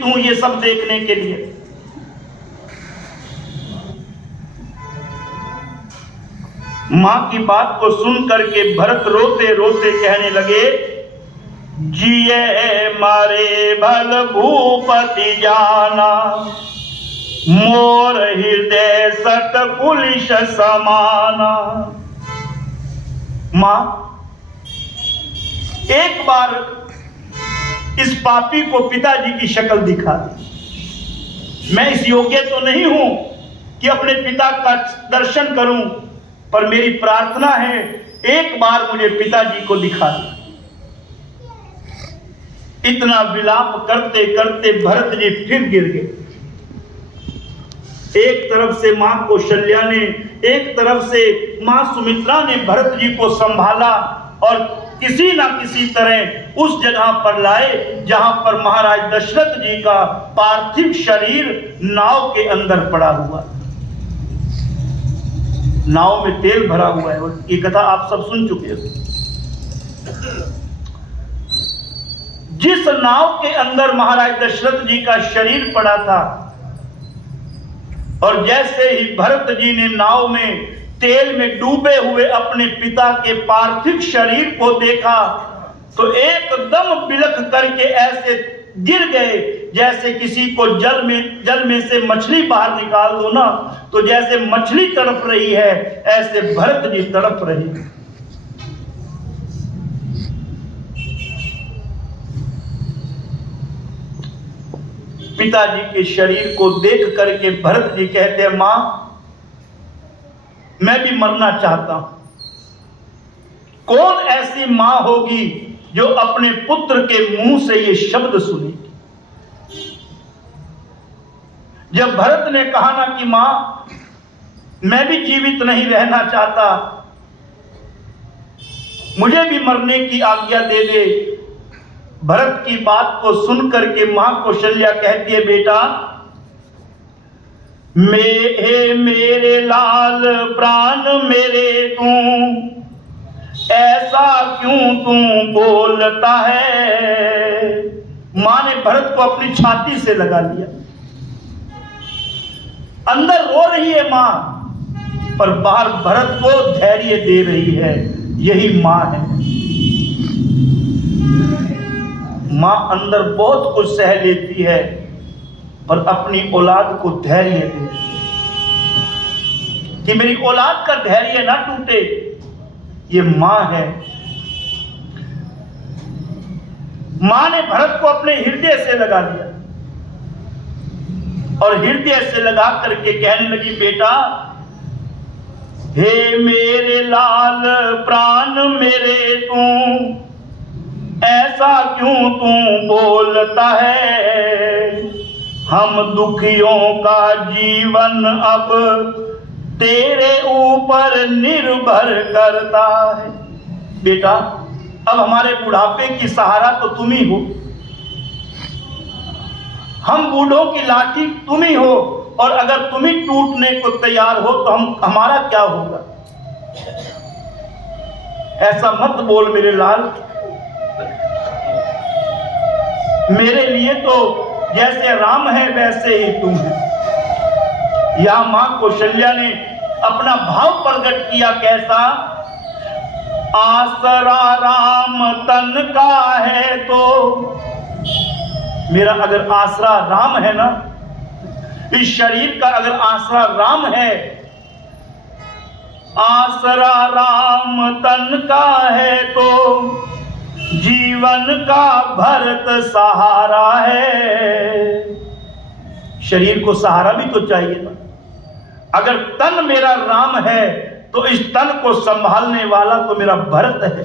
जीवित हूं ये सब देखने के लिए। मां की बात को सुन करके भरत रोते रोते कहने लगे, जिये मारे भल भूपति जाना, मोर हृदय सत पुलिस समाना। मां, एक बार इस पापी को पिताजी की शक्ल दिखा दी। मैं इस योग्य तो नहीं हूं कि अपने पिता का दर्शन करूं, पर मेरी प्रार्थना है एक बार मुझे पिताजी को दिखा दे। इतना विलाप करते करते भरत जी फिर गिर गए। एक तरफ से मां कौशल्या ने, एक तरफ से मां सुमित्रा ने भरत जी को संभाला और किसी ना किसी तरह उस जगह पर लाए जहां पर महाराज दशरथ जी का पार्थिव शरीर नाव के अंदर पड़ा हुआ। नाव में तेल भरा हुआ है, और ये कथा आप सब सुन चुके हो। जिस नाव के अंदर महाराज दशरथ जी का शरीर पड़ा था, और जैसे ही भरत जी ने नाव में तेल में डूबे हुए अपने पिता के पार्थिव शरीर को देखा तो एकदम बिलख करके ऐसे गिर गए जैसे किसी को जल में से मछली बाहर निकाल दो ना, तो जैसे मछली तड़प रही है ऐसे भरत जी तड़प रहे। पिताजी के शरीर को देख करके भरत जी कहते हैं, मां मैं भी मरना चाहता हूं। कौन ऐसी मां होगी जो अपने पुत्र के मुंह से ये शब्द सुनेगी। जब भरत ने कहा ना कि मां मैं भी जीवित नहीं रहना चाहता, मुझे भी मरने की आज्ञा दे दे, भरत की बात को सुनकर के मां कौशल्या कहती है, बेटा मेरे लाल प्राण मेरे तू, ऐसा क्यों तू बोलता है। मां ने भरत को अपनी छाती से लगा लिया। अंदर रो रही है मां, पर बाहर भरत को धैर्य दे रही है। यही मां है। मां अंदर बहुत कुछ सह लेती है, पर अपनी औलाद को धैर्य दे कि मेरी औलाद का धैर्य ना टूटे। ये मां है। मां ने भरत को अपने हृदय से लगा लिया और हृदय से लगा करके कहने लगी, बेटा हे मेरे लाल प्राण मेरे तू, ऐसा क्यों तू बोलता है। हम दुखियों का जीवन अब तेरे ऊपर निर्भर करता है। बेटा अब हमारे बुढ़ापे की सहारा तो तुम ही हो, हम बूढ़ों की लाठी तुम ही हो, और अगर तुम ही टूटने को तैयार हो तो हमारा क्या होगा। ऐसा मत बोल मेरे लाल, मेरे लिए तो जैसे राम है वैसे ही तुम है। यहां मां कौशल्या ने अपना भाव प्रकट किया। कैसा, आसरा राम तन का है तो, मेरा अगर आसरा राम है ना, इस शरीर का अगर आसरा राम है, आसरा राम तन का है तो जीवन का भरत सहारा है। शरीर को सहारा भी तो चाहिए ना। अगर तन मेरा राम है तो इस तन को संभालने वाला तो मेरा भरत है।